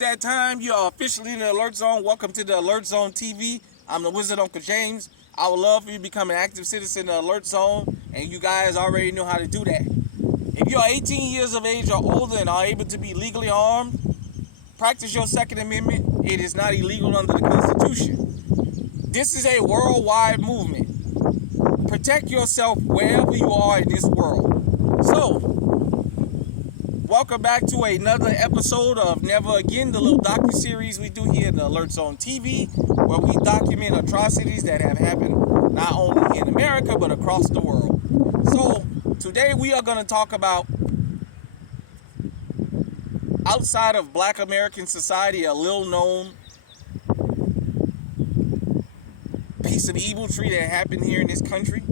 That time, you are officially in the Alert Zone. Welcome to the Alert Zone TV. I'm the Wizard Uncle James. I would love for you to become an active citizen in the Alert Zone, and you guys already know how to do that. If you are 18 years of age or older and are able to be legally armed, practice your Second Amendment. It is not illegal under the Constitution. This is a worldwide movement. Protect yourself wherever you are in this world. So, welcome back to another episode of Never Again, the little docu-series we do here in the Alert Zone TV, where we document atrocities that have happened not only in America, but across the world. So, today we are going to talk about, outside of Black American society, a little known piece of evilry that happened here in this country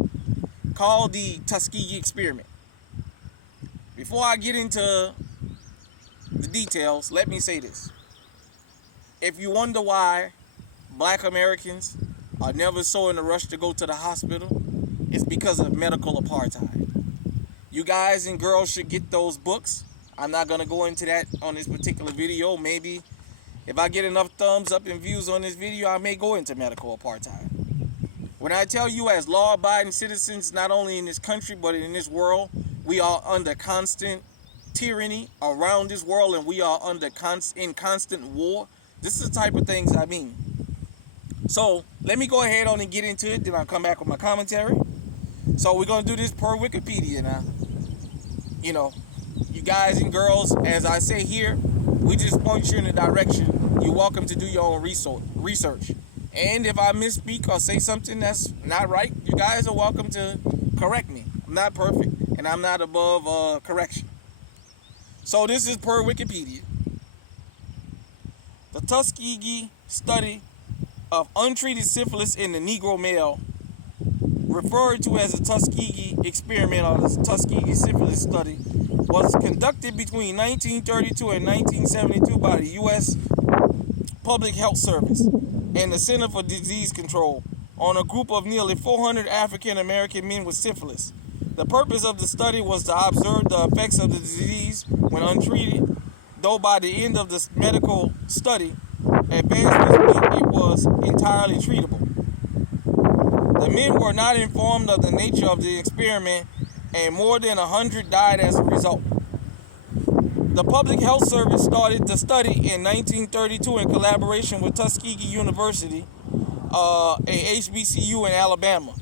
called the Tuskegee experiment. Before I get into the details, let me say this. If you wonder why Black Americans are never so in a rush to go to the hospital, it's because of medical apartheid. You guys and girls should get those books. I'm not going to go into that on this particular video. Maybe if I get enough thumbs up and views on this video, I may go into medical apartheid. When I tell you, as law-abiding citizens, not only in this country, but in this world, we are under constant tyranny around this world, and we are in constant war. This is the type of things I mean. So let me go ahead on and get into it, then I'll come back with my commentary. So we're going to do this per Wikipedia now. You know, you guys and girls, as I say here, we just point you in the direction. You're welcome to do your own research. And if I misspeak or say something that's not right, you guys are welcome to correct me. I'm not perfect, and I'm not above correction. So this is per Wikipedia. The Tuskegee study of untreated syphilis in the Negro male, referred to as the Tuskegee experiment or the Tuskegee syphilis study, was conducted between 1932 and 1972 by the U.S. Public Health Service and the Center for Disease Control on a group of nearly 400 African American men with syphilis. The purpose of the study was to observe the effects of the disease when untreated, though by the end of the medical study, advancements meant it was entirely treatable. The men were not informed of the nature of the experiment, and more than 100 died as a result. The Public Health Service started the study in 1932 in collaboration with Tuskegee University, a HBCU in Alabama.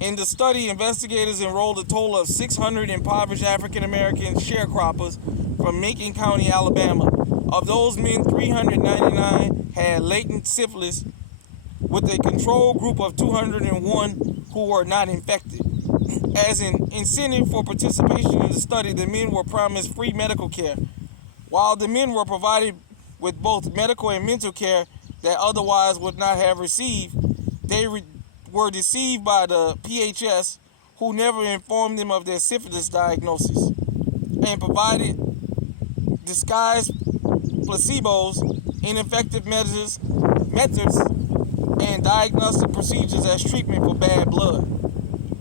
In the study, investigators enrolled a total of 600 impoverished African-American sharecroppers from Macon County, Alabama. Of those men, 399 had latent syphilis, with a control group of 201 who were not infected. As an incentive for participation in the study, the men were promised free medical care. While the men were provided with both medical and mental care that otherwise would not have received, they were deceived by the PHS, who never informed them of their syphilis diagnosis, and provided disguised placebos, ineffective methods, and diagnostic procedures as treatment for bad blood.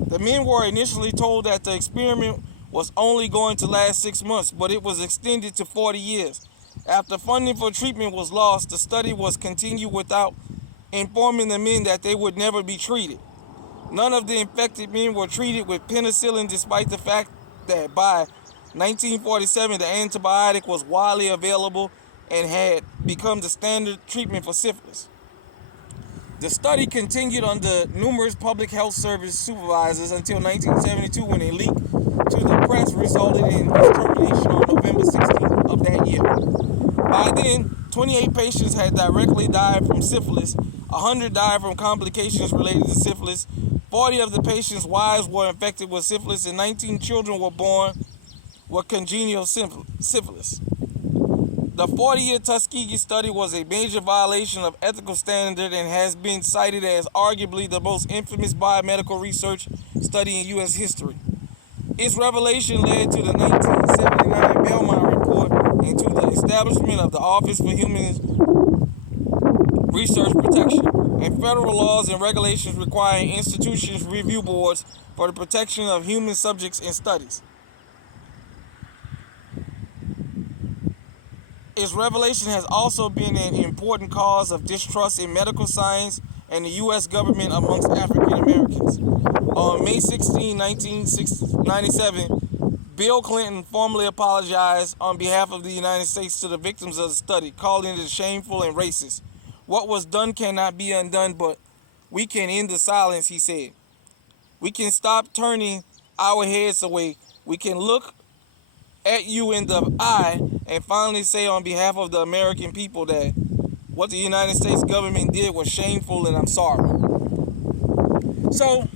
The men were initially told that the experiment was only going to last 6 months, but it was extended to 40 years. After funding for treatment was lost, the study was continued without informing the men that they would never be treated. None of the infected men were treated with penicillin, despite the fact that by 1947 the antibiotic was widely available and had become the standard treatment for syphilis. The study continued under numerous public health service supervisors until 1972, when a leak to the press resulted in his termination on November 16th of that year. By then, 28 patients had directly died from syphilis, 100 died from complications related to syphilis, 40 of the patients' wives were infected with syphilis, and 19 children were born with congenital syphilis. The 40-year Tuskegee study was a major violation of ethical standard and has been cited as arguably the most infamous biomedical research study in U.S. history. Its revelation led to the 1979 Belmont Report and to the establishment of the Office for Human Research Protection, and federal laws and regulations requiring institutions review boards for the protection of human subjects in studies. Its revelation has also been an important cause of distrust in medical science and the U.S. government amongst African Americans. On May 16, 1997, Bill Clinton formally apologized on behalf of the United States to the victims of the study, calling it shameful and racist. What was done cannot be undone, but we can end the silence, he said. We can stop turning our heads away. We can look at you in the eye and finally say on behalf of the American people that what the United States government did was shameful and I'm sorry. So,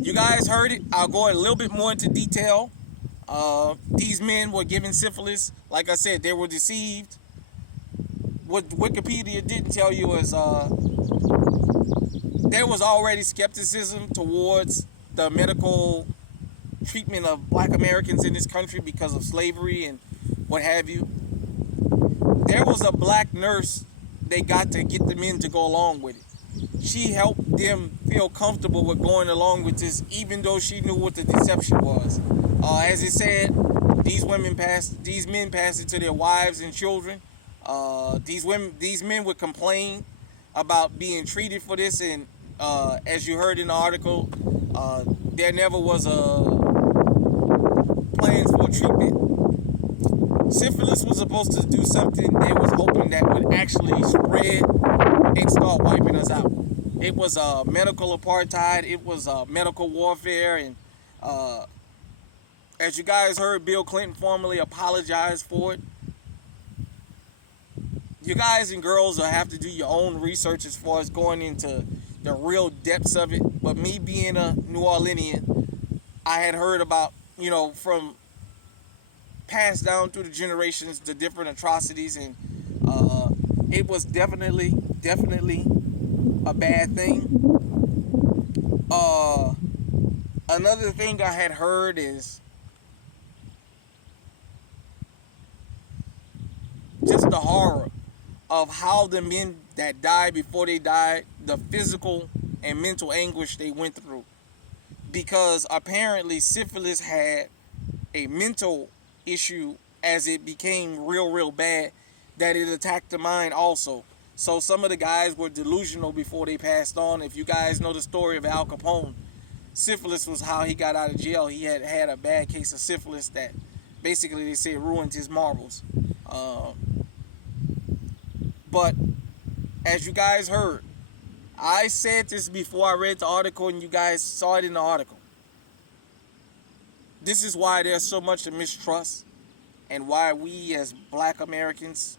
you guys heard it. I'll go a little bit more into detail. These men were given syphilis. Like I said, they were deceived. What Wikipedia didn't tell you is there was already skepticism towards the medical treatment of black Americans in this country because of slavery and what have you. There was a black nurse they got to get the men to go along with it. She helped them feel comfortable with going along with this, even though she knew what the deception was. As it said, these men passed it to their wives and children. These men would complain about being treated for this, and as you heard in the article, there never was a plans for treatment. Syphilis was supposed to do something they was hoping that would actually spread and start wiping us out. It was medical apartheid. It was medical warfare, and as you guys heard, Bill Clinton formally apologized for it. You guys and girls will have to do your own research as far as going into the real depths of it. But me being a New Orleanian, I had heard about, from passed down through the generations, the different atrocities, and it was definitely a bad thing. Another thing I had heard is just the horror of how the men that died before they died, the physical and mental anguish they went through. Because apparently syphilis had a mental issue as it became real bad, that it attacked the mind also. So some of the guys were delusional before they passed on. If you guys know the story of Al Capone, syphilis was how he got out of jail. He had a bad case of syphilis that basically they say ruined his morals. But as you guys heard, I said this before I read the article and you guys saw it in the article. This is why there's so much mistrust and why we as black Americans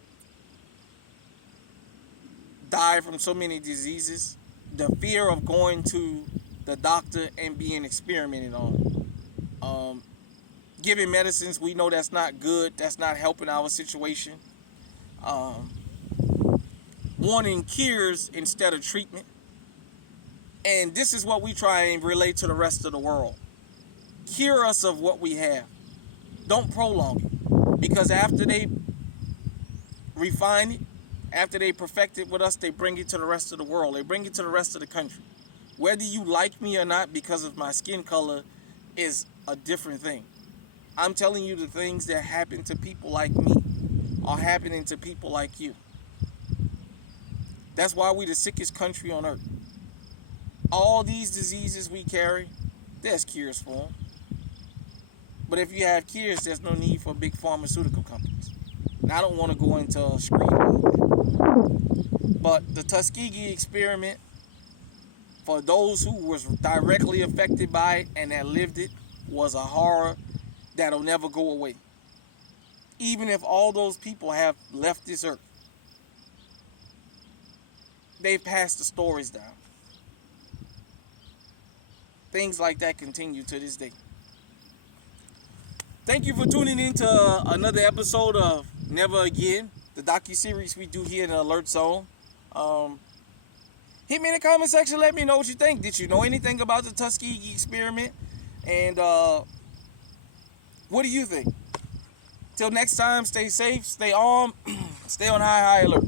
die from so many diseases. The fear of going to the doctor and being experimented on. Giving medicines, we know that's not good. That's not helping our situation. Wanting cures instead of treatment. And this is what we try and relate to the rest of the world. Cure us of what we have. Don't prolong it. Because after they refine it, after they perfect it with us, they bring it to the rest of the world. They bring it to the rest of the country. Whether you like me or not because of my skin color is a different thing. I'm telling you the things that happen to people like me are happening to people like you. That's why we're the sickest country on earth. All these diseases we carry, there's cures for them. But if you have cures, there's no need for big pharmaceutical companies. And I don't want to go into a screen about that. But the Tuskegee experiment, for those who was directly affected by it and that lived it, was a horror that'll never go away. Even if all those people have left this earth, they've passed the stories down. Things like that continue to this day. Thank you for tuning in to another episode of Never Again, the docu-series we do here in the Alert Zone. Hit me in the comment section, let me know what you think. Did you know anything about the Tuskegee experiment? And what do you think? Till next time, stay safe, stay armed, stay on high alert.